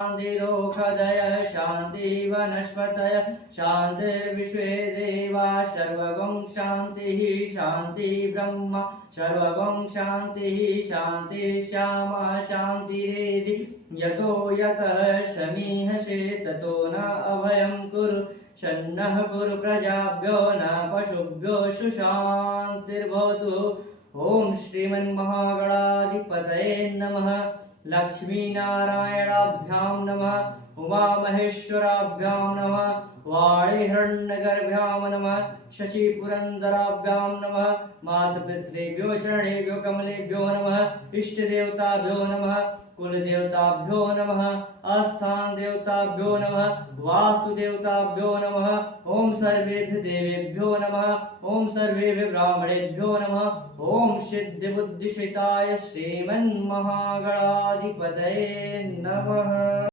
शान्तिरोषधय शान्ति वनस्पतय शान्तिर्विश्वे देवा सर्वगं शान्तिः शान्ति ब्रह्म सर्वगं शान्तिः शान्ति श्यामा शान्तिरेधि यतो यतः समीहसे ततो न अभयं कुरु शन्नः कुरु प्रजाभ्यो न पशुभ्यो सुशान्तिर्भवतु। ओम श्रीमन्महागणाधिपतये नमः। लक्ष्मीनारायणाभ्यां नमः। उमामहेश्वराभ्यां नमः। वाणीहिरण्यगर्भां नमः। शशिपुरन्दराभ्यां नमः। मातपितृभ्यो चरणेभ्यो कमलेभ्यो नमः। इष्टदेवताभ्यो नमः। कुलदेवताभ्यो नमः। आस्थान देवताभ्यो नमः। वास्तुदेवताभ्यो नमः। ओम सर्वेभ्यो देवेभ्यो नमः। ओम सर्वेभ्यो ब्राह्मणेभ्यो नमः। ओम सिद्धिबुद्धिषिताय श्रीमन्महागणाधिपतये नमः।